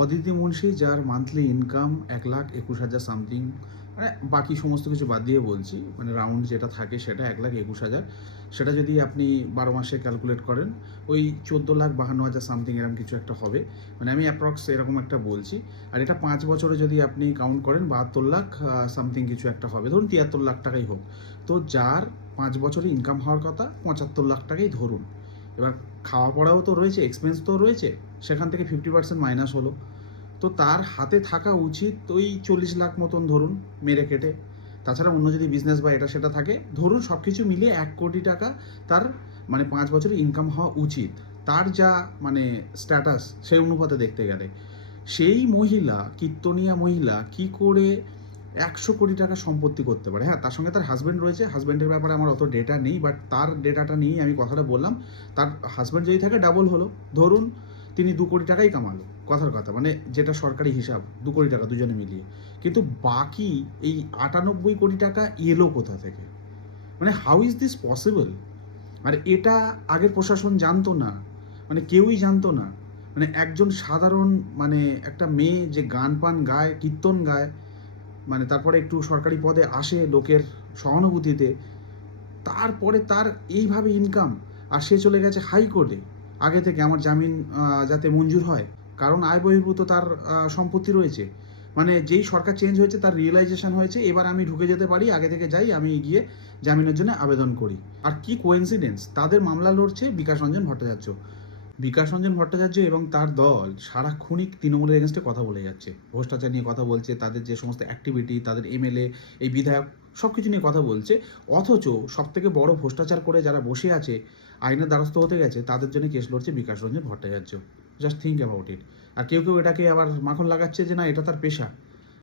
অদিতি মুন্সি, যার monthly income 1,21,000 something, মানে বাকি সমস্ত কিছু বাদ দিয়ে বলছি, মানে রাউন্ড যেটা থাকে সেটা 1,21,000, সেটা যদি আপনি 12 মাসে ক্যালকুলেট করেন ওই 14,52,000 সামথিং এরকম কিছু একটা হবে। মানে আমি অ্যাপ্রক্স এরকম একটা বলছি। আর এটা 5 বছরে যদি আপনি কাউন্ট করেন 72 লাখ সামথিং কিছু একটা হবে, ধরুন 73 লাখ টাকাই হোক। তো যার 5 বছরে ইনকাম হওয়ার কথা 75 লাখ টাকাই ধরুন। এবার খাওয়া পড়াও তো রয়েছে, এক্সপেন্স তো রয়েছে, সেখান থেকে 50% মাইনাস হলো। তো তার হাতে থাকা উচিত ওই 40 লাখ মতন ধরুন, মেরে কেটে। তাছাড়া অন্য যদি বিজনেস বা এটা সেটা থাকে, ধরুন সব কিছু মিলিয়ে 1 কোটি টাকা তার মানে 5 বছরে ইনকাম হওয়া উচিত। তার যা মানে স্ট্যাটাস সেই অনুপাতে দেখতে গেলে, সেই মহিলা, কীর্তনিয়া মহিলা, কি করে 100 কোটি টাকা সম্পত্তি করতে পারে? হ্যাঁ, তার সঙ্গে তার হাজব্যান্ড রয়েছে, হাজব্যান্ডের ব্যাপারে আমার অত ডেটা নেই, বাট তার ডেটাটা নিয়েই আমি কথাটা বললাম। তার হাজব্যান্ড যদি থাকে ডাবল হলো, ধরুন তিনি 2 কোটি টাকাই কামালো, কথার কথা, মানে যেটা সরকারি হিসাব 2 কোটি টাকা দুজনে মিলিয়ে। কিন্তু বাকি এই 98 কোটি টাকা এলো কোথা থেকে? মানে হাউ ইজ দিস পসিবল? আর এটা আগের প্রশাসন জানতো না, মানে কেউই জানতো না। মানে একজন সাধারণ মানে একটা মেয়ে যে গান পান গায়, কীর্তন গায়, মানে তারপরে একটু সরকারি পদে আসে লোকের সহানুভূতিতে, তারপরে তার এইভাবে ইনকাম, আর সে চলে গেছে হাইকোর্টে আগে থেকে আমার জামিন যাতে মঞ্জুর হয়, কারণ আয় বহির্ভূত তার সম্পত্তি রয়েছে। মানে যেই সরকার চেঞ্জ হয়েছে তার রিয়েলাইজেশন হয়েছে এবার আমি ঢুকে যেতে পারি, আগে থেকে যাই, আমি গিয়ে জামিনের জন্য আবেদন করি। আর কি কোইন্সিডেন্স, তাদের মামলা লড়ছে বিকাশ রঞ্জন ভট্টাচার্য। বিকাশ রঞ্জন ভট্টাচার্য এবং তার দল সারাক্ষণই তৃণমূলের এগেনস্টে কথা বলে যাচ্ছে, ভ্রষ্টাচার নিয়ে কথা বলছে, তাদের যে সমস্ত অ্যাক্টিভিটি, তাদের এমএলএ, এই বিধায়ক, সব কিছু নিয়ে কথা বলছে। অথচ সবথেকে বড় ভ্রষ্টাচার করে যারা বসে আছে, আইনের দ্বারস্থ হতে গেছে, তাদের জন্য কেস লড়ছে Bikash Ranjan Bhattacharya. Just think about it. আর কেউ কেউ এটাকে আবার মাখন লাগাচ্ছে যে না এটা তার পেশা।